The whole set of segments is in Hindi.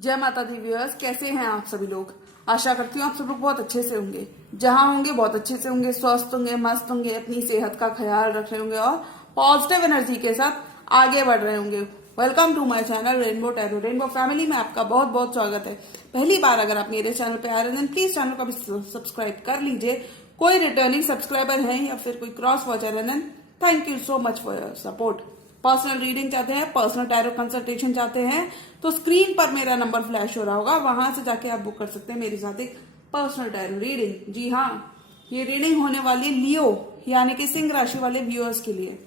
जय माता दी व्यूअर्स, कैसे हैं आप सभी लोग। आशा करती हूँ आप सब लोग बहुत अच्छे से होंगे। जहां होंगे बहुत अच्छे से होंगे, स्वस्थ होंगे, मस्त होंगे, अपनी सेहत का ख्याल रख रहे होंगे और पॉजिटिव एनर्जी के साथ आगे बढ़ रहे होंगे। Welcome to my channel rainbow tarot. Rainbow family में आपका बहुत बहुत स्वागत है। पहली बार अगर आप मेरे चैनल पे आ रहे हैं प्लीज चैनल को भी सब्सक्राइब कर लीजिए। कोई रिटर्निंग सब्सक्राइबर है या फिर कोई क्रॉस वॉचर है, then thank you so much for your support. Personal reading चाहते हैं, पर्सनल टैरो कंसल्टेशन चाहते हैं तो स्क्रीन पर मेरा नंबर फ्लैश हो रहा होगा, वहां से जाके आप बुक कर सकते हैं मेरे साथ एक पर्सनल टैरो रीडिंग। जी हाँ, ये रीडिंग होने वाली लियो यानी कि सिंह राशि वाले व्यूअर्स के लिए।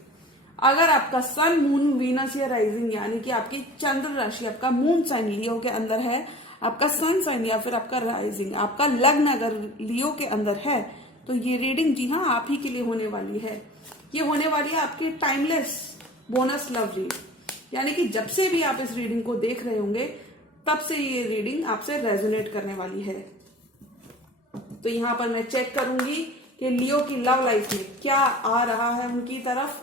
अगर आपका सन, मून, वीनस या राइजिंग यानी कि आपकी चंद्र राशि, आपका मून साइन लियो के अंदर है, आपका सन साइन या फिर आपका राइजिंग, आपका लग्न अगर लियो के अंदर है तो ये रीडिंग जी हाँ आप ही के लिए होने वाली है। ये होने वाली है आपकी टाइमलेस बोनस लव रीड, यानी कि जब से भी आप इस रीडिंग को देख रहे होंगे तब से ये रीडिंग आपसे रेजोनेट करने वाली है। तो यहां पर मैं चेक करूंगी कि लियो की लव लाइफ में क्या आ रहा है उनकी तरफ,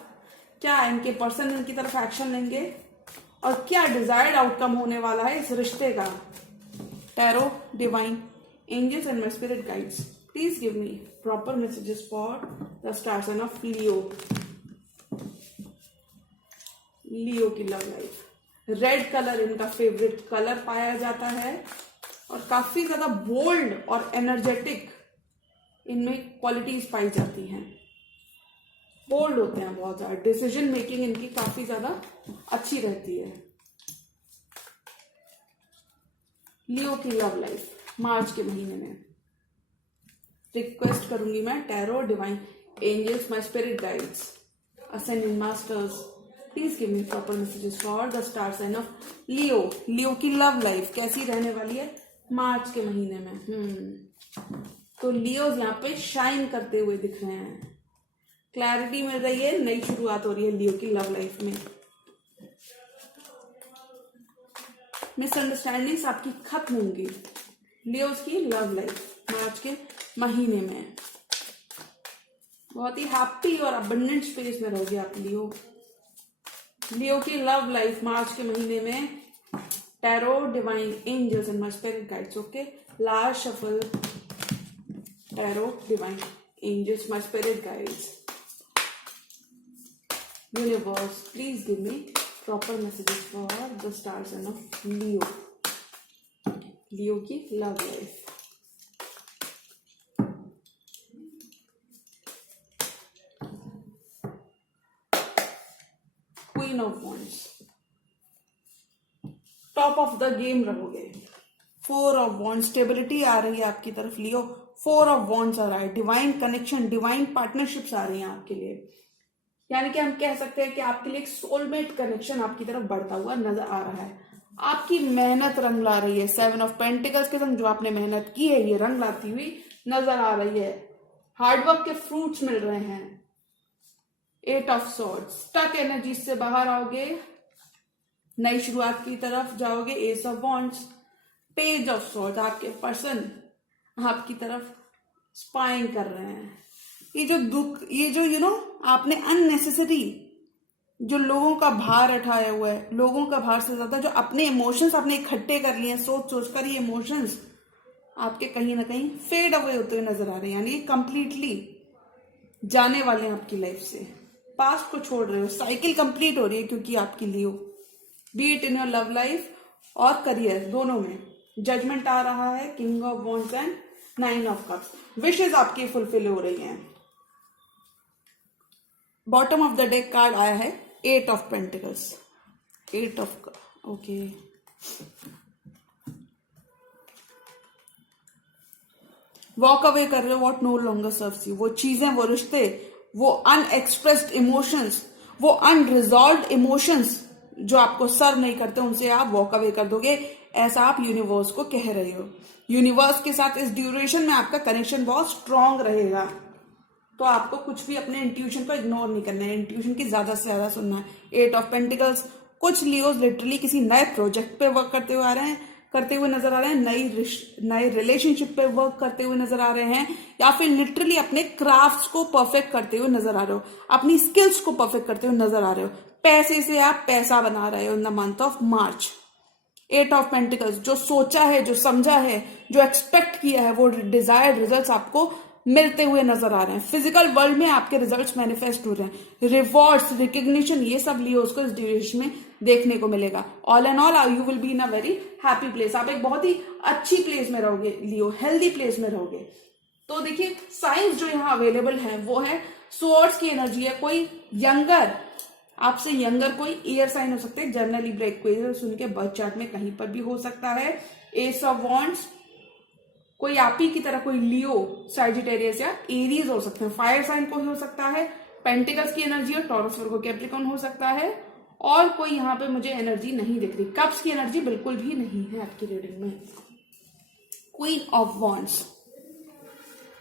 क्या इनके पर्सन उनकी तरफ एक्शन लेंगे और क्या डिजायर्ड आउटकम होने वाला है इस रिश्ते का। Tarot, divine, angels and my spirit guides, please give me proper messages for the star sign of Leo. Leo की लव लाइफ। रेड कलर इनका फेवरेट कलर पाया जाता है और काफी ज्यादा बोल्ड और एनर्जेटिक इनमें क्वालिटीज पाई जाती हैं। बोल्ड होते हैं बहुत ज्यादा, डिसीजन मेकिंग इनकी काफी ज्यादा अच्छी रहती है। लियो की लव लाइफ मार्च के महीने में रिक्वेस्ट करूंगी मैं tarot, divine, angels, my spirit guides, ascended masters, please give me proper messages for the star sign of Leo. Leo की लव लाइफ कैसी रहने वाली है मार्च के महीने में। तो लियोज यहाँ पे शाइन करते हुए दिख रहे हैं, क्लैरिटी मिल रही है, नई शुरुआत हो रही है लियो की लव लाइफ में। मिसअंडरस्टैंडिंग्स आपकी खत्म होंगी लियोज की लव लाइफ मार्च के महीने में। बहुत ही हैप्पी और अबंडेंट स्पेस में रहोगे आप लियो। लियो की लव लाइफ मार्च के महीने में tarot, divine, angels and my spirit guides. Okay, last shuffle tarot, divine, angels, my spirit guides, universe, please give me proper messages for the star sign of Leo. Leo की love life. Queen of wands, top of the game रहोगे। फोर ऑफ वॉन्ड्स, स्टेबिलिटी आ रही है आपकी तरफ लियो। फोर ऑफ वॉन्ड्स आ रहा है, डिवाइन कनेक्शन, डिवाइन पार्टनरशिप्स आ रही हैं आपके लिए। यानी कि हम कह सकते हैं कि आपके लिए एक सोलमेट कनेक्शन आपकी तरफ बढ़ता हुआ नजर आ रहा है। आपकी मेहनत रंग ला रही है। सेवन ऑफ पेंटिकल्स के संग जो आपने मेहनत की है ये रंग लाती हुई नजर आ रही है। हार्डवर्क के फ्रूट्स मिल रहे हैं। Eight of swords, stuck energy से बाहर आओगे, नई शुरुआत की तरफ जाओगे। Ace of wands, page of swords, आपके पर्सन आपकी तरफ स्पाइंग कर रहे हैं। ये जो दुख, ये जो आपने अननेसेसरी जो लोगों का भार उठाया हुआ है, लोगों का भार से ज्यादा जो अपने इमोशंस आपने इकट्ठे कर लिए हैं सोच सोच कर, ये इमोशंस आपके कहीं ना कहीं फेड अवे होते हुए नजर आ रहे हैं। यानी कंप्लीटली जाने वाले हैं आपकी लाइफ से, पास्ट को छोड़ रहे हो। साइकिल कंप्लीट हो रही है क्योंकि आपकी Leo, be it in your love life और करियर, दोनों में जजमेंट आ रहा है। King of wands and nine of cups, विशेष आपकी फुलफिल हो रही हैं। Bottom of the deck card आया है eight of pentacles, eight of, okay, walk away कर रहे हो what no longer serves you. वो चीजें, वो रिश्ते, वो अनएक्सप्रेस्ड इमोशंस, वो अनरिजॉल्व्ड इमोशंस जो आपको सर्व नहीं करते, उनसे आप वॉक अवे कर दोगे, ऐसा आप यूनिवर्स को कह रहे हो। यूनिवर्स के साथ इस ड्यूरेशन में आपका कनेक्शन बहुत स्ट्रांग रहेगा। तो आपको कुछ भी अपने इंट्यूशन को इग्नोर नहीं करना है, इंट्यूशन की ज्यादा से ज्यादा सुनना है। एट ऑफ पेंटिकल्स, कुछ लियोज लिटरली किसी नए प्रोजेक्ट पे वर्क करते हुए नजर आ रहे हैं, नए रिलेशनशिप पे वर्क करते हुए नजर आ रहे हैं, या फिर लिटरली अपने क्राफ्ट्स को परफेक्ट करते हुए नजर आ रहे हो, अपनी स्किल्स को परफेक्ट करते हुए नजर आ रहे हो। पैसे से आप पैसा बना रहे हो in the month of March. Eight of pentacles, जो सोचा है, जो समझा है, जो एक्सपेक्ट किया है, वो डिजायर्ड रिजल्ट्स आपको मिलते हुए नजर आ रहे हैं। फिजिकल वर्ल्ड में आपके रिजल्ट्स मैनिफेस्ट हो रहे हैं। रिवॉर्ड्स, रिकग्निशन, ये सब लियोस को इस ड्यूरेशन में देखने को मिलेगा। All and all you will be in a very happy place. आप एक बहुत ही अच्छी प्लेस में रहोगे लियो, हेल्दी प्लेस में रहोगे। तो देखिए साइंस जो यहाँ अवेलेबल है वो है सोर्स की एनर्जी है। कोई यंगर, आपसे यंगर कोई ईयर साइन हो सकते हैं, जनरली ब्रेक इक्वेशन सुन के बर्थ चार्ट में कहीं पर भी हो सकता है। एस ऑफ वॉन्ड्स, कोई आप ही की तरह कोई लियो, सैजिटेरियस या एरीज हो सकते हैं। फायर साइन कोई हो सकता है। पेंटिकल्स की एनर्जी और टॉरस वर्गो कैप्रिकॉर्न हो सकता है। और कोई यहाँ पे मुझे एनर्जी नहीं दिख रही, कप्स की एनर्जी बिल्कुल भी नहीं है आपकी रीडिंग में। क्वीन ऑफ वॉन्ड्स,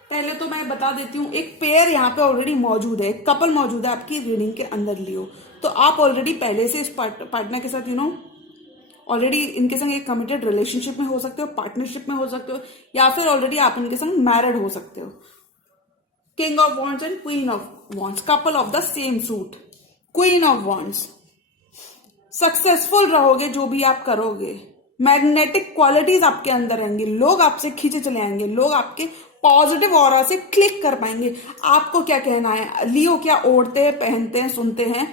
पहले तो मैं बता देती हूँ, एक पेयर यहाँ पे ऑलरेडी मौजूद है, एक कपल मौजूद है आपकी रीडिंग के अंदर लियो। तो आप ऑलरेडी पहले से इस पार्टनर के साथ ऑलरेडी इनके संग एक कमिटेड रिलेशनशिप में हो सकते हो, पार्टनरशिप में हो सकते हो, या फिर ऑलरेडी आप इनके संग मैरिड हो सकते हो। King of wands and queen of wands, couple of the same suit. Queen of wands, successful रहोगे जो भी आप करोगे। मैग्नेटिक क्वालिटीज आपके अंदर रहेंगी, लोग आपसे खींचे चले आएंगे, लोग आपके पॉजिटिव ऑरा से क्लिक कर पाएंगे। आपको क्या कहना है, लियो क्या ओढ़ते हैं, पहनते हैं, सुनते हैं,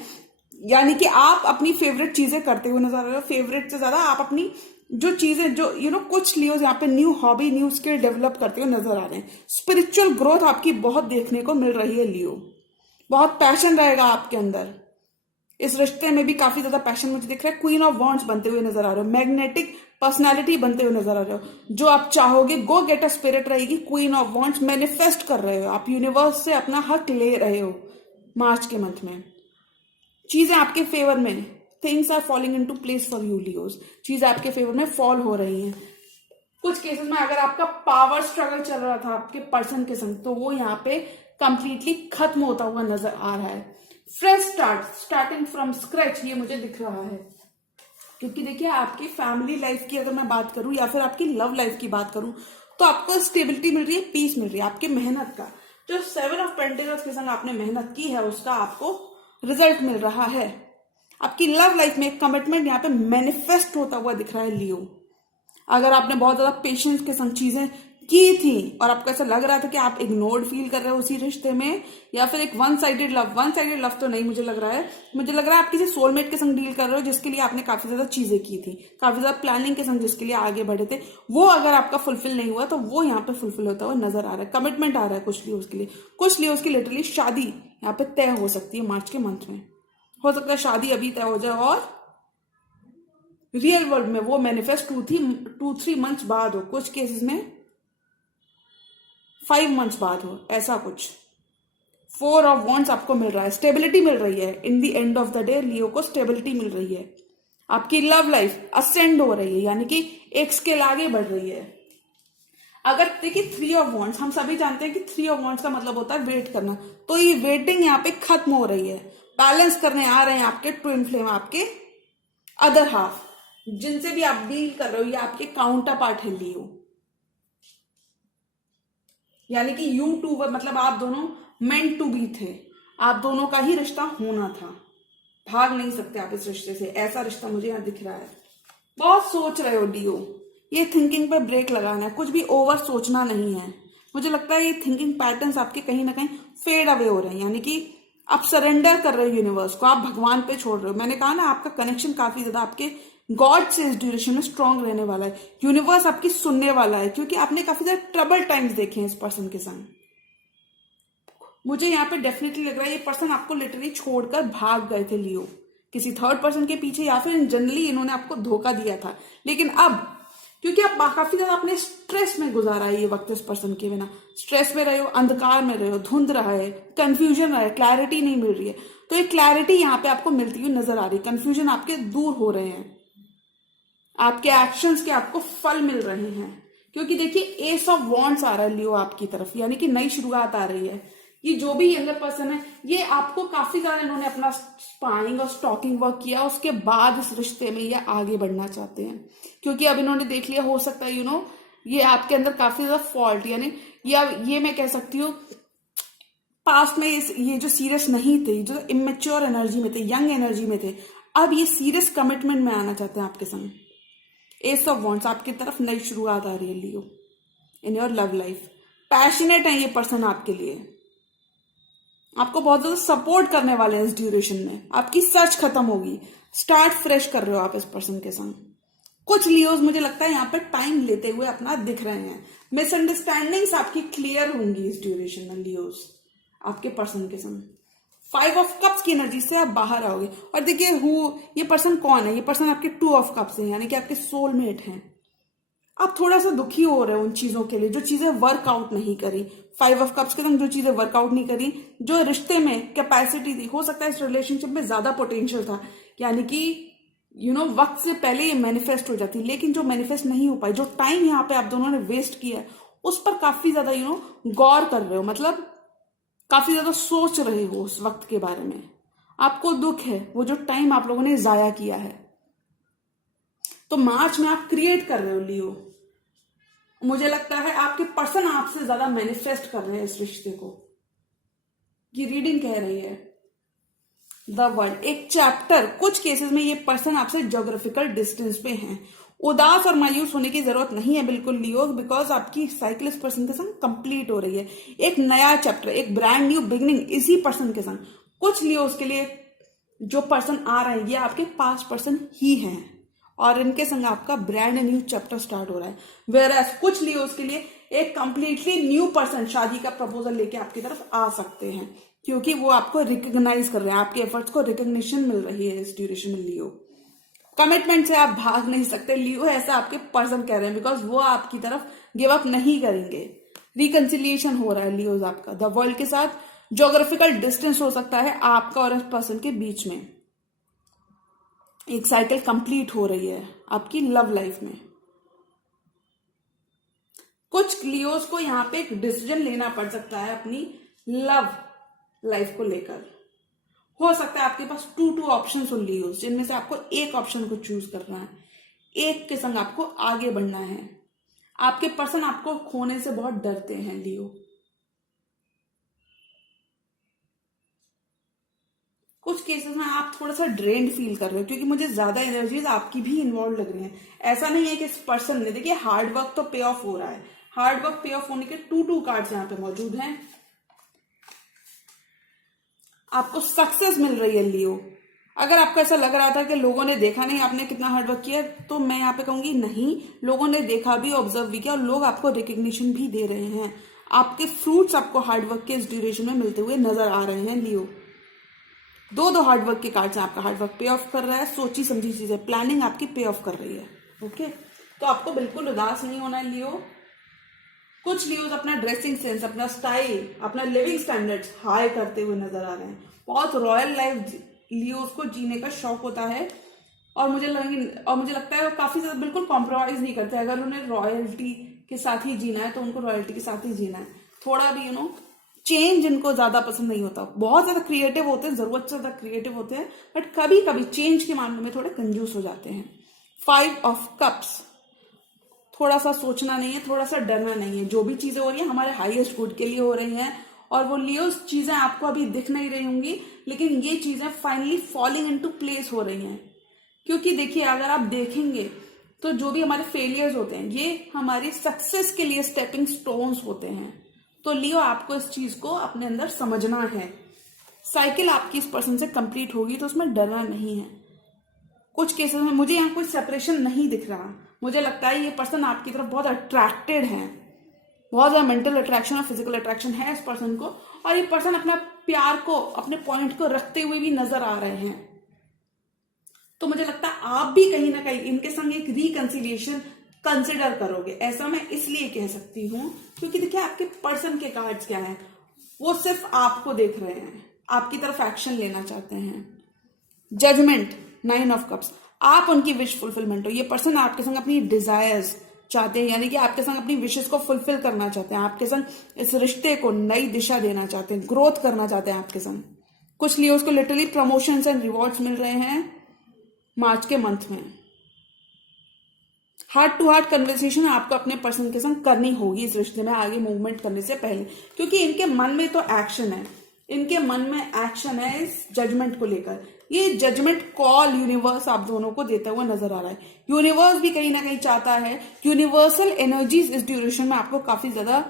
यानी कि आप अपनी फेवरेट चीजें करते हुए नजर आ रहे हो। फेवरेट से ज्यादा आप अपनी जो चीजें, जो कुछ लियोज यहाँ पे new hobby, new skill develop करते हुए नजर आ रहे हैं। स्पिरिचुअल ग्रोथ आपकी बहुत देखने को मिल रही है लियो। बहुत पैशन रहेगा आपके अंदर, इस रिश्ते में भी काफी ज्यादा पैशन मुझे दिख रहा है। क्वीन ऑफ वॉन्ड्स बनते हुए नजर आ रहे हो, मैग्नेटिक पर्सनालिटी बनते हुए नजर आ रहे हो। जो आप चाहोगे गो गेट अ स्पिरिट रहेगी। क्वीन ऑफ वॉन्ड्स मैनिफेस्ट कर रहे हो, आप यूनिवर्स से अपना हक ले रहे हो। मार्च के मंथ में चीजें आपके फेवर में, things are falling into place for you Leos, चीजें आपके फेवर में फॉल हो रही हैं। कुछ केसेस में अगर आपका पावर स्ट्रगल चल रहा था आपके पर्सन के संग, तो वो यहाँ पे कंप्लीटली खत्म होता हुआ नजर आ रहा है। Fresh start, starting from scratch, ये मुझे दिख रहा है। क्योंकि देखिए आपकी फैमिली लाइफ की अगर मैं बात करूं या फिर आपकी लव लाइफ की बात करूं, तो आपको स्टेबिलिटी मिल रही है, पीस मिल रही है। आपकी मेहनत का जो 7 ऑफ पेंटिकल्स के संग आपने मेहनत की है, उसका आपको रिजल्ट मिल रहा है। आपकी लव लाइफ में एक कमिटमेंट यहाँ पे मैनिफेस्ट होता हुआ दिख रहा है लियो। अगर आपने बहुत ज्यादा पेशेंस के संग चीजें की थी और आपको ऐसा लग रहा था कि आप इग्नोर्ड फील कर रहे हो उसी रिश्ते में, या फिर एक वन साइडेड लव तो नहीं मुझे लग रहा है। मुझे लग रहा है आप किसी सोलमेट के संग डील कर रहे हो जिसके लिए आपने काफी ज्यादा चीजें की थी, काफी ज्यादा प्लानिंग के संग जिसके लिए आगे बढ़े थे। वो अगर आपका फुलफिल नहीं हुआ तो वो यहाँ पे फुलफिल होता हुआ नजर आ रहा है। कमिटमेंट आ रहा है कुछ लियोस के लिए। कुछ लियोस की लिटरली शादी यहाँ पे तय हो सकती है मार्च के मंथ में। हो सकता है शादी अभी तय हो जाए और रियल वर्ल्ड में वो मैनिफेस्ट 2-3 मंथ्स बाद हो, कुछ केसेस में 5 मंथ्स बाद हो, ऐसा कुछ। 4 ऑफ वॉन्ड्स आपको मिल रहा है, स्टेबिलिटी मिल रही है। In the end of the day Leo को स्टेबिलिटी मिल रही है। आपकी लव लाइफ असेंड हो रही है, यानी कि एक स्केल आगे बढ़ रही है। अगर देखिए 3 ऑफ वॉन्ड्स, हम सभी जानते हैं कि 3 ऑफ वॉन्ड्स का मतलब होता है वेट करना, तो ये वेटिंग यहाँ पे खत्म हो रही है। बैलेंस करने आ रहे हैं आपके ट्विन फ्लेम, आपके अदर हाफ, जिनसे भी आप डील कर रहे हो, ये आपके काउंटर पार्ट है लियो। यानी कि यू टू, मतलब आप दोनों मेंट टू बी थे, आप दोनों का ही रिश्ता होना था। भाग नहीं सकते आप इस रिश्ते से, ऐसा रिश्ता मुझे यहां दिख रहा है। बहुत सोच रहे हो लियो, ये थिंकिंग पे ब्रेक लगाना है, कुछ भी ओवर सोचना नहीं है। मुझे लगता है ये थिंकिंग पैटर्न्स आपके कहीं ना कहीं फेड अवे हो रहे हैं, यानी कि आप सरेंडर कर रहे हो यूनिवर्स को, आप भगवान पे छोड़ रहे हो। मैंने कहा ना आपका कनेक्शन काफी ज्यादा आपके गॉड से इस ड्यूरेशन में स्ट्रांग रहने वाला है। यूनिवर्स आपकी सुनने वाला है, क्योंकि आपने काफी ज्यादा ट्रबल टाइम्स देखे हैं इस पर्सन के संग। मुझे यहाँ पे डेफिनेटली लग रहा है ये पर्सन आपको लिटरली छोड़कर भाग गए थे लियो, किसी थर्ड पर्सन के पीछे, या फिर जनरली इन्होंने आपको धोखा दिया था। लेकिन अब क्योंकि आप काफी ज्यादा अपने स्ट्रेस में गुजारा है ये वक्त इस पर्सन के बिना, स्ट्रेस में रहे हो, अंधकार में रहे हो, धुंध रहा है, कंफ्यूजन रहा है, क्लैरिटी नहीं मिल रही है, तो ये क्लैरिटी यहाँ पे आपको मिलती हुई नजर आ रही है। कंफ्यूजन आपके दूर हो रहे हैं, आपके एक्शंस के आपको फल मिल रहे हैं। क्योंकि देखिए एस ऑफ वॉन्ड्स आ रहा है लियो आपकी तरफ, यानी कि नई शुरुआत आ रही है। ये जो भी यंगर पर्सन है, ये आपको काफी ज्यादा इन्होंने अपना स्पाइंग और स्टॉकिंग वर्क किया, उसके बाद इस रिश्ते में ये आगे बढ़ना चाहते हैं। क्योंकि अब इन्होंने देख लिया, हो सकता है ये आपके अंदर काफी ज्यादा फॉल्ट, यानी ये मैं कह सकती हूँ पास्ट में ये जो सीरियस नहीं थे, जो इमेच्योर एनर्जी में थे, यंग एनर्जी में थे, अब ये सीरियस कमिटमेंट में आना चाहते हैं आपके संग। एस ऑफ वॉन्ड्स, आपकी तरफ नई शुरुआत आ रही है Leo in your love life. Passionate है ये पर्सन आपके लिए, आपको बहुत ज्यादा सपोर्ट करने वाले हैं इस ड्यूरेशन में। आपकी सर्च खत्म होगी, स्टार्ट फ्रेश कर रहे हो आप इस पर्सन के संग। कुछ लियोज मुझे लगता है यहाँ पे टाइम लेते हुए अपना दिख रहे हैं। मिसअंडरस्टैंडिंग्स आपकी क्लियर होंगी इस ड्यूरेशन में लियोज आपके पर्सन के संग। 5 ऑफ कप्स की एनर्जी से आप बाहर आओगे। और देखिए ये पर्सन कौन है, ये पर्सन आपके 2 ऑफ कप्स हैं, यानी कि आपके सोलमेट हैं। आप थोड़ा सा दुखी हो रहे हो उन चीजों के लिए जो चीजें वर्कआउट नहीं करी। 5 ऑफ कप्स के संग जो चीजें वर्कआउट नहीं करी, जो रिश्ते में कैपेसिटी थी, हो सकता है इस रिलेशनशिप में ज्यादा पोटेंशियल था, यानी कि वक्त से पहले ये मैनिफेस्ट हो जाती, लेकिन जो मैनिफेस्ट नहीं हो पाई, जो टाइम यहाँ पे आप दोनों ने वेस्ट किया है उस पर काफी ज्यादा गौर कर रहे हो, मतलब काफी ज्यादा सोच रहे हो उस वक्त के बारे में। आपको दुख है वो जो टाइम आप लोगों ने जाया किया है। तो मार्च में आप क्रिएट कर रहे हो लियो। मुझे लगता है आपके पर्सन आपसे ज्यादा मैनिफेस्ट कर रहे हैं इस रिश्ते को, ये रीडिंग कह रही है। द वर्ल्ड, एक चैप्टर, कुछ केसेस में ये पर्सन आपसे ज्योग्राफिकल डिस्टेंस पे हैं। उदास और मायूस होने की जरूरत नहीं है बिल्कुल लियो, बिकॉज आपकी साइकिल इस पर्सन के संग कंप्लीट हो रही है। एक नया चैप्टर, एक ब्रांड न्यू बिगिनिंग इसी पर्सन के संग। कुछ लियो के लिए जो पर्सन आ रहे हैं ये आपके पास्ट पर्सन ही हैं और इनके संग आपका ब्रांड न्यू चैप्टर स्टार्ट हो रहा है। वेयरएज कुछ लियो के लिए एक कंप्लीटली न्यू पर्सन शादी का प्रपोजल लेके आपकी तरफ आ सकते हैं, क्योंकि वो आपको रिकॉग्नाइज कर रहे हैं, आपके एफर्ट्स को रिकॉग्निशन मिल रही है इस ड्यूरेशन में लियो। कमिटमेंट से आप भाग नहीं सकते लियो, ऐसा आपके पर्सन कह रहे हैं, बिकॉज वो आपकी तरफ गिव अप नहीं करेंगे। रिकंसिलिएशन हो रहा है लियोज आपका द वर्ल्ड के साथ। ज्योग्राफिकल डिस्टेंस हो सकता है आपका और इस पर्सन के बीच में। एक साइकिल कंप्लीट हो रही है आपकी लव लाइफ में। कुछ लियोज को यहां पे एक डिसीजन लेना पड़ सकता है अपनी लव लाइफ को लेकर। हो सकता है आपके पास 2 ऑप्शन हो लियोज, जिनमें से आपको एक ऑप्शन को चूज करना है, एक के संग आपको आगे बढ़ना है। आपके पर्सन आपको खोने से बहुत डरते हैं लियो। कुछ केसेस में आप थोड़ा सा ड्रेन्ड फील कर रहे हो, क्योंकि मुझे ज्यादा एनर्जीज आपकी भी इन्वॉल्व लग रही हैं। ऐसा नहीं है कि इस पर्सन ने, देखिए हार्ड वर्क तो पे ऑफ हो रहा है, हार्ड वर्क पे ऑफ होने के 2 कार्ड्स यहाँ पे मौजूद हैं। आपको सक्सेस मिल रही है लियो। अगर आपको ऐसा लग रहा था कि लोगों ने देखा नहीं आपने कितना हार्डवर्क किया, तो मैं यहाँ पे कहूंगी नहीं, लोगों ने देखा भी, ऑब्जर्व भी किया और लोग आपको रिकग्निशन भी दे रहे हैं। आपके फ्रूट्स आपको हार्डवर्क के इस ड्यूरेशन में मिलते हुए नजर आ रहे हैं लियो। 2 हार्डवर्क के कार्ड्स हैं, आपका हार्डवर्क पे ऑफ कर रहा है, सोची समझी चीजें, प्लानिंग आपकी पे ऑफ कर रही है। ओके, तो आपको बिल्कुल उदास नहीं होना है लियो। कुछ लियोज अपना ड्रेसिंग सेंस, अपना स्टाइल, अपना लिविंग स्टैंडर्ड्स हाई करते हुए नजर आ रहे हैं। बहुत रॉयल लाइफ लियोज को जीने का शौक होता है और मुझे लगता है वो काफी ज्यादा बिल्कुल कॉम्प्रोमाइज नहीं करते। अगर उन्हें रॉयल्टी के साथ ही जीना है तो उनको रॉयल्टी के साथ ही जीना है। थोड़ा भी चेंज इनको ज्यादा पसंद नहीं होता। बहुत ज्यादा क्रिएटिव होते हैं, जरूरत से ज्यादा क्रिएटिव होते हैं, बट कभी कभी चेंज के मामले में थोड़े कंजूस हो जाते हैं। 5 ऑफ कप्स, थोड़ा सा सोचना नहीं है, थोड़ा सा डरना नहीं है। जो भी चीजें हो रही है हमारे हाईएस्ट गुड के लिए हो रही हैं और वो लियो चीजें आपको अभी दिख नहीं रही होंगी, लेकिन ये चीजें फाइनली फॉलिंग इनटू प्लेस हो रही हैं। क्योंकि देखिए अगर आप देखेंगे तो जो भी हमारे फेलियर्स होते हैं ये हमारी सक्सेस के लिए स्टेपिंग स्टोन्स होते हैं। तो लियो आपको इस चीज को अपने अंदर समझना है। साइकिल आपकी इस पर्सन से कंप्लीट होगी तो उसमें डरना नहीं है। कुछ केसेस में मुझे यहाँ कोई सेपरेशन नहीं दिख रहा। मुझे लगता है ये पर्सन आपकी तरफ बहुत अट्रैक्टेड है, बहुत ज्यादा मेंटल अट्रैक्शन और फिजिकल अट्रैक्शन है इस पर्सन को, और ये पर्सन अपना प्यार को, अपने पॉइंट को रखते हुए भी नजर आ रहे हैं। तो मुझे लगता है आप भी कहीं ना कहीं इनके संग एक रिकंसिलिएशन कंसिडर करोगे। ऐसा मैं इसलिए कह सकती हूं क्योंकि देखिए आपके पर्सन के कार्ड्स क्या हैं, वो सिर्फ आपको देख रहे हैं, आपकी तरफ एक्शन लेना चाहते हैं। जजमेंट, 9 ऑफ कप्स, आप उनकी विश फुलफिलमेंट हो। ये पर्सन आपके संग अपनी डिजायर्स चाहते हैं, यानी कि आपके संग अपनी विशेस को फुलफिल करना चाहते हैं, आपके संग इस रिश्ते को नई दिशा देना चाहते हैं, ग्रोथ करना चाहते हैं आपके संग। कुछ लियोज को लिटरली प्रमोशंस एंड रिवॉर्ड्स मिल रहे हैं मार्च के मंथ में। हार्ट टू हार्ट कन्वर्सेशन आपको अपने पर्सन के संग करनी होगी इस रिश्ते में आगे मूवमेंट करने से पहले, क्योंकि इनके मन में तो एक्शन है, इनके मन में एक्शन है इस जजमेंट को लेकर। ये जजमेंट कॉल यूनिवर्स आप दोनों को देता हुआ नजर आ रहा है। यूनिवर्स भी कहीं ना कहीं चाहता है, यूनिवर्सल एनर्जीज इस ड्यूरेशन में आपको काफी ज्यादा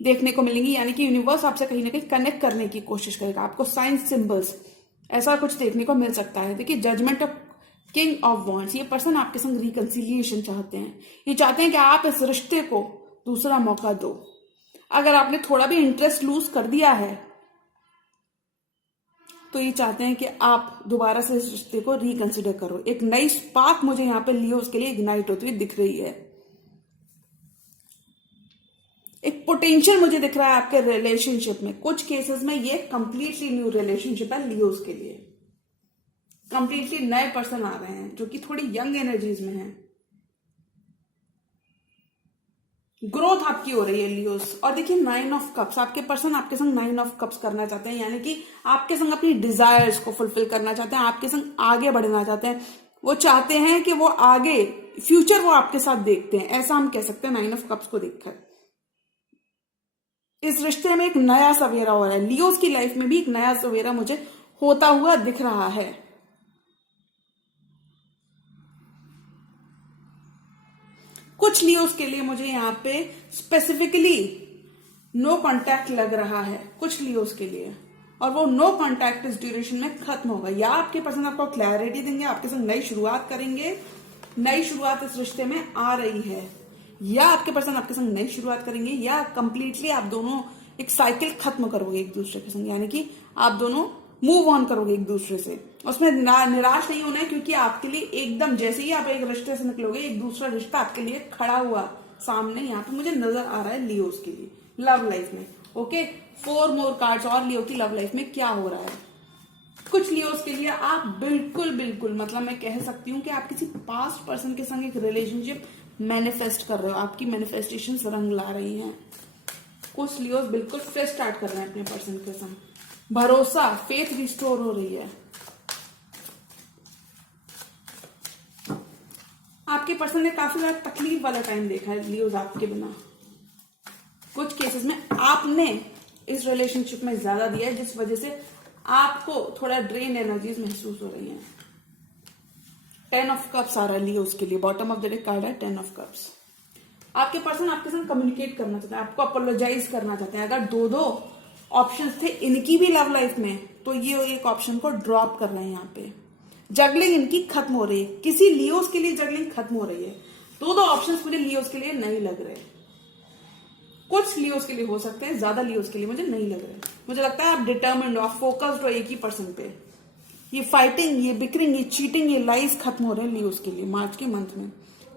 देखने को मिलेंगी, यानी कि यूनिवर्स आपसे कहीं ना कहीं कनेक्ट करने की कोशिश करेगा। आपको साइंस सिंबल्स ऐसा कुछ देखने को मिल सकता है। देखिए, judgement of king of wands, ये पर्सन आपके संग रिकंसिलिएशन चाहते हैं। ये चाहते हैं कि आप इस रिश्ते को दूसरा मौका दो। अगर आपने थोड़ा भी इंटरेस्ट लूज कर दिया है तो ये चाहते हैं कि आप दोबारा से इस रिश्ते को रिकंसिडर करो। एक नई स्पार्क मुझे यहाँ पे लियोस के लिए इग्नाइट होती हुई दिख रही है। एक पोटेंशियल मुझे दिख रहा है आपके रिलेशनशिप में। कुछ केसेस में ये कंप्लीटली न्यू रिलेशनशिप है लियोस के लिए। कंप्लीटली नए पर्सन आ रहे हैं जो कि थोड़ी यंग एनर्जीज में हैं। ग्रोथ आपकी हो रही है लियोस। और देखिए, 9 ऑफ कप्स, आपके पर्सन आपके संग 9 ऑफ कप्स करना चाहते हैं, यानी कि आपके संग अपनी डिजायर्स को फुलफिल करना चाहते हैं, आपके संग आगे बढ़ना चाहते हैं। वो चाहते हैं कि वो आगे फ्यूचर वो आपके साथ देखते हैं, ऐसा हम कह सकते हैं 9 ऑफ कप्स को देखकर। इस रिश्ते में एक नया सवेरा हो रहा है। लियोस की लाइफ में भी एक नया सवेरा मुझे होता हुआ दिख रहा है। कुछ लियोस के लिए मुझे यहाँ पे स्पेसिफिकली नो कांटेक्ट लग रहा है कुछ लियोस के लिए, और वो नो कांटेक्ट इस ड्यूरेशन में खत्म होगा। या आपके पर्सन आपको क्लैरिटी देंगे, आपके संग नई शुरुआत करेंगे, नई शुरुआत इस रिश्ते में आ रही है, या आपके पर्सन आपके संग नई शुरुआत करेंगे, या कंप्लीटली आप दोनों एक साइकिल खत्म करोगे एक दूसरे के संग, यानी कि आप दोनों मूव ऑन करोगे एक दूसरे से। उसमें निराश नहीं होना है, क्योंकि आपके लिए एकदम जैसे ही आप एक रिश्ते से निकलोगे, एक दूसरा रिश्ता आपके लिए खड़ा हुआ सामने यहाँ पे मुझे नजर आ रहा है लियोस के लिए लव लाइफ में। ओके, 4 मोर कार्ड्स और लियो की लव लाइफ में क्या हो रहा है। कुछ लियोस के लिए आप बिल्कुल मतलब मैं कह सकती हूँ कि आप किसी पास्ट पर्सन के संग एक रिलेशनशिप मैनिफेस्ट कर रहे हो। आपकी मैनिफेस्टेशन रंग ला रही हैं। कुछ लियोस बिल्कुल फ्रेश स्टार्ट कर रहे हैं अपने पर्सन के संग। भरोसा, फेथ रिस्टोर हो रही है। आपके पर्सन ने काफी ज्यादा तकलीफ वाला टाइम देखा है लियोस आपके बिना। कुछ केसेस में आपने इस रिलेशनशिप में ज्यादा दिया है, जिस वजह से आपको थोड़ा ड्रेन एनर्जीज महसूस हो रही हैं। 10 ऑफ कप्स आ रहा है लियोस के लिए। Bottom of the deck card है 10 ऑफ कप्स। आपके पर्सन आपके साथ कम्युनिकेट करना चाहते हैं, आपको अपोलोजाइज करना चाहते हैं। अगर दो ऑप्शंस थे इनकी भी लव लाइफ में, तो ये एक ऑप्शन को ड्रॉप कर रहे हैं। यहाँ पे जगलिंग इनकी खत्म हो रही है। किसी लियोस के लिए जगलिंग खत्म हो रही है। दो ऑप्शंस मुझे लियोस के लिए नहीं लग रहे। कुछ लियोस के लिए हो सकते हैं, ज्यादा लियोस के लिए मुझे नहीं लग रहे। मुझे लगता है आप डिटर्मिन्ड हो, आप फोकस्ड हो एक ही पर्सन पे। ये फाइटिंग, ये बिकरिंग, ये चीटिंग, ये लाइज खत्म हो रहे हैं लियोस के लिए मार्च के मंथ में।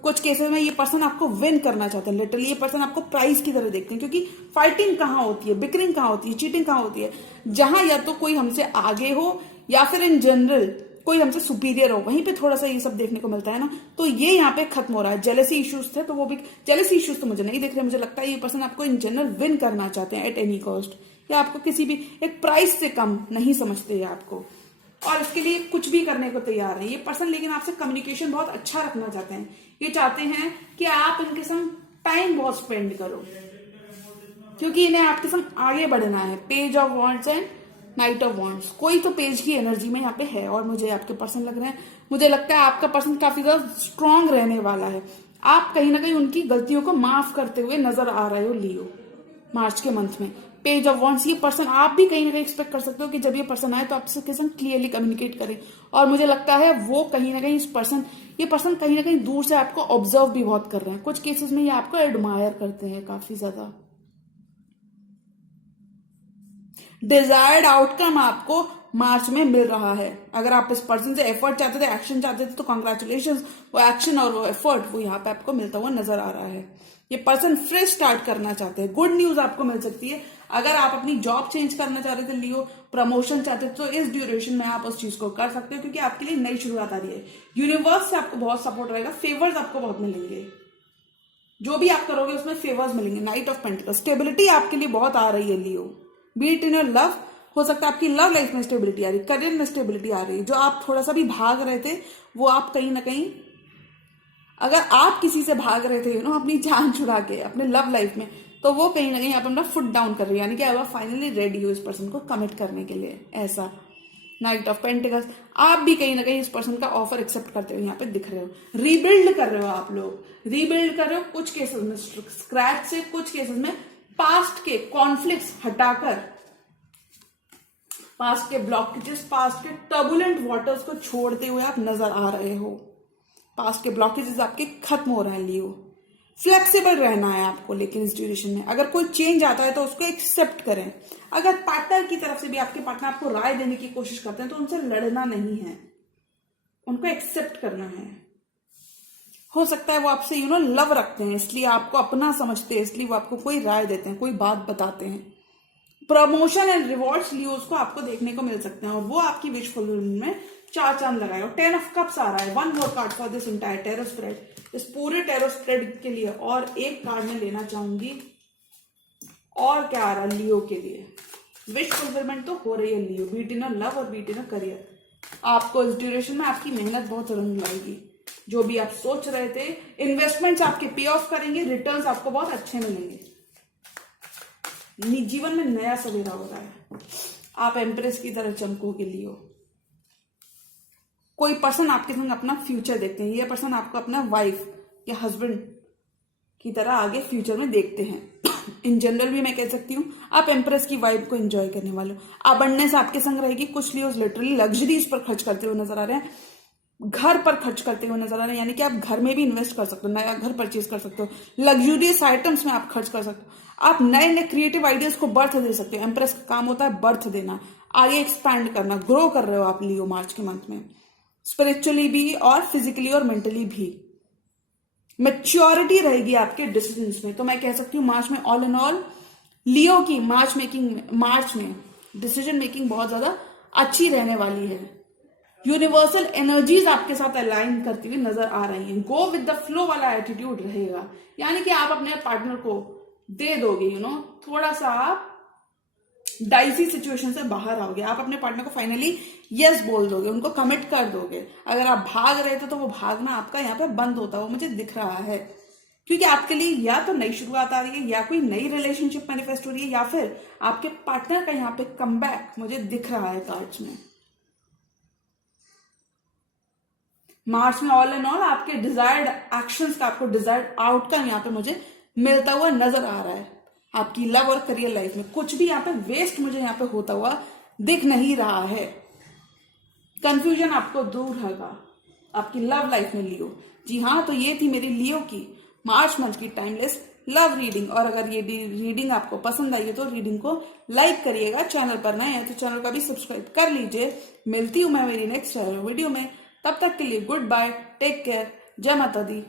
कुछ केसेस में ये पर्सन आपको विन करना चाहते हैं। लिटरली ये पर्सन आपको प्राइज की तरह देखते हैं, क्योंकि फाइटिंग कहाँ होती है, बिकरिंग कहाँ होती है, चीटिंग कहाँ होती है, जहां या तो कोई हमसे आगे हो या फिर इन जनरल कोई हमसे सुपीरियर हो, वहीं पे थोड़ा सा ये सब देखने को मिलता है ना। तो ये यहाँ पे खत्म हो रहा है। जेलसी इश्यूज थे तो वो भी, जेलसी इश्यूज तो मुझे नहीं दिख रहे। मुझे लगता है ये पर्सन आपको इन जनरल विन करना चाहते हैं एट एनी कॉस्ट, या आपको किसी भी एक प्राइस से कम नहीं समझते हैं आपको, और इसके लिए कुछ भी करने को तैयार है ये पर्सन। लेकिन आपसे कम्युनिकेशन बहुत अच्छा रखना चाहते हैं। ये चाहते हैं कि आप इनके संग टाइम बहुत स्पेंड करो, क्योंकि इन्हें आपके संग आगे बढ़ना है। Page of wands and night of wands, कोई तो पेज की एनर्जी में यहाँ पे है, और मुझे आपके पर्सन लग रहे हैं। मुझे लगता है आपका पर्सन काफी ज्यादा स्ट्रांग रहने वाला है। आप कहीं ना कहीं उनकी गलतियों को माफ करते हुए नजर आ रहे हो लियो मार्च के मंथ में। पेज ऑफ वॉन्ड्स, ये पर्सन आप भी कहीं ना कहीं एक्सपेक्ट कर सकते हो कि जब ये पर्सन आए तो आपसे किसी क्लियरली कम्युनिकेट करें, और मुझे लगता है वो कहीं ना कहीं ये पर्सन कहीं ना कहीं दूर से आपको ऑब्जर्व भी बहुत कर रहे हैं। कुछ केसेस में ये आपको एडमायर करते हैं काफी ज्यादा। डिजायर्ड आउटकम आपको मार्च में मिल रहा है। अगर आप इस पर्सन से एफर्ट चाहते थे, एक्शन चाहते थे, तो कॉन्ग्रेचुलेशन, वो एक्शन और वो एफर्ट वो यहाँ पे आपको मिलता हुआ नजर आ रहा है। ये पर्सन फ्रेश स्टार्ट करना चाहते हैं। गुड न्यूज आपको मिल सकती है। अगर आप अपनी जॉब चेंज करना चाह रहे थे लियो, प्रमोशन चाहते थे, तो इस ड्यूरेशन में आप उस चीज को कर सकते हो, क्योंकि आपके लिए नई शुरुआत आ रही है। यूनिवर्स से आपको बहुत सपोर्ट रहेगा, फेवर्स आपको बहुत मिलेंगे। जो भी आप करोगे उसमें फेवर्स मिलेंगे। नाइट ऑफ पेंटिकल्स, स्टेबिलिटी आपके लिए बहुत आ रही है लियो। बीट इन योर लव, हो सकता है आपकी लव लाइफ में स्टेबिलिटी आ रही है, करियर में स्टेबिलिटी आ रही है। जो आप थोड़ा सा भी भाग रहे थे, वो आप कहीं ना कहीं, अगर आप किसी से भाग रहे थे अपनी जान छुड़ा के अपने लव लाइफ में, तो वो कहीं ना कहीं आप अपना फुट डाउन कर रही है, यानी कि अब आप फाइनली रेडी हो इस पर्सन को कमिट करने के लिए। ऐसा नाइट ऑफ पेंटिकल्स, आप भी कहीं ना कहीं इस पर्सन का ऑफर एक्सेप्ट करते हुए यहाँ पे दिख रहे हो। रीबिल्ड कर रहे हो आप लोग, रीबिल्ड कर रहे हो कुछ केसेस में स्क्रैच से, कुछ केसेस में पास्ट के कॉन्फ्लिक्ट्स हटाकर, पास्ट के ब्लॉकेजेस, पास्ट के टर्बुलेंट वाटर्स को छोड़ते हुए आप नजर आ रहे हो। पास्ट के ब्लॉकेजेस आपके खत्म हो रहे हैं लियो। फ्लेक्सिबल रहना है आपको, लेकिन इस ड्यूरेशन में अगर कोई चेंज आता है तो उसको एक्सेप्ट करें। अगर पार्टनर की तरफ से भी आपके पार्टनर आपको राय देने की कोशिश करते हैं तो उनसे लड़ना नहीं है, उनको एक्सेप्ट करना है। हो सकता है वो आपसे लव रखते हैं, इसलिए आपको अपना समझते हैं, इसलिए वो आपको कोई राय देते हैं, कोई बात बताते हैं। प्रमोशन एंड रिवॉर्ड्स लियोज को आपको देखने को मिल सकते हैं और वो आपकी विश फुलफिलमेंट में 4 चांद लगाएगा। 10 ऑफ कप्स आ रहा है। 1 more card for this entire tarot spread. इस पूरे टैरो स्प्रेड के लिए और एक कार्ड में लेना चाहूंगी। और क्या आ रहा है लियो के लिए? विश फुलफिलमेंट तो हो रही है लियो, बीट इन लव और बीट इन करियर। आपको इस ड्यूरेशन में आपकी मेहनत बहुत रंग लाएगी। जो भी आप सोच रहे थे, इन्वेस्टमेंट्स आपके पे ऑफ करेंगे, रिटर्न्स आपको बहुत अच्छे मिलेंगे। जीवन में नया सवेरा हो रहा है। आप एम्प्रेस की तरह चमकोगे लियो। कोई पर्सन आपके संग अपना फ्यूचर देखते हैं, ये पर्सन आपको अपना वाइफ या हस्बैंड की तरह आगे फ्यूचर में देखते हैं। इन जनरल भी मैं कह सकती हूँ आप एम्प्रेस की वाइब को एंजॉय करने वाले हो। अबंडेंस आपके संग रहेगी। कुछ लियोज लिटरली लग्जरीज पर खर्च करते हुए नजर आ रहे हैं, घर पर खर्च करते हुए नजर आ रहे हैं, यानी कि आप घर में भी इन्वेस्ट कर सकते हो, नया घर परचेज कर सकते हो, लग्जूरियस आइटम्स में आप खर्च कर सकते हो, आप नए नए क्रिएटिव आइडियाज को बर्थ दे सकते हो। एम्प्रेस का काम होता है बर्थ देना, आगे एक्सपैंड करना, ग्रो कर रहे हो आप लियो मार्च के मंथ में, स्पिरिचुअली भी और फिजिकली और मेंटली भी। मैच्योरिटी रहेगी आपके डिसीजंस में। तो मैं कह सकती हूँ मार्च में ऑल इन ऑल लियो की मार्च में डिसीजन मेकिंग बहुत ज्यादा अच्छी रहने वाली है। यूनिवर्सल एनर्जीज आपके साथ अलाइन करती हुई नजर आ रही हैं। गो विद द फ्लो वाला एटीट्यूड रहेगा, यानी कि आप अपने पार्टनर को दे दोगे थोड़ा सा आप डाइसी सिचुएशन से बाहर आओगे। आप अपने पार्टनर को फाइनली यस बोल दोगे, उनको कमिट कर दोगे। अगर आप भाग रहे थे तो वो भागना आपका यहाँ पे बंद होता हुआ मुझे दिख रहा है, क्योंकि आपके लिए या तो नई शुरुआत आ रही है, या कोई नई रिलेशनशिप मैनिफेस्ट हो रही है, या फिर आपके पार्टनर का यहाँ पे कमबैक मुझे दिख रहा है कार्ड्स में। मार्च में ऑल एंड ऑल आपके डिजायर्ड एक्शंस का, आपको डिजायर्ड आउटकम यहाँ पे मुझे मिलता हुआ नजर आ रहा है। आपकी लव और करियर लाइफ में कुछ भी यहाँ पे वेस्ट मुझे यहाँ पे होता हुआ दिख नहीं रहा है। कंफ्यूजन आपको दूर होगा आपकी लव लाइफ में लियो। जी हाँ, तो ये थी मेरी लियो की मार्च मंथ की टाइमलेस लव रीडिंग। और अगर ये रीडिंग आपको पसंद आई है तो रीडिंग को लाइक करिएगा। चैनल पर नए हैं तो चैनल का भी सब्सक्राइब कर लीजिए। मिलती हूं मैं मेरी नेक्स्ट वीडियो में, तब तक के लिए गुड बाय, टेक केयर, जय माता दी।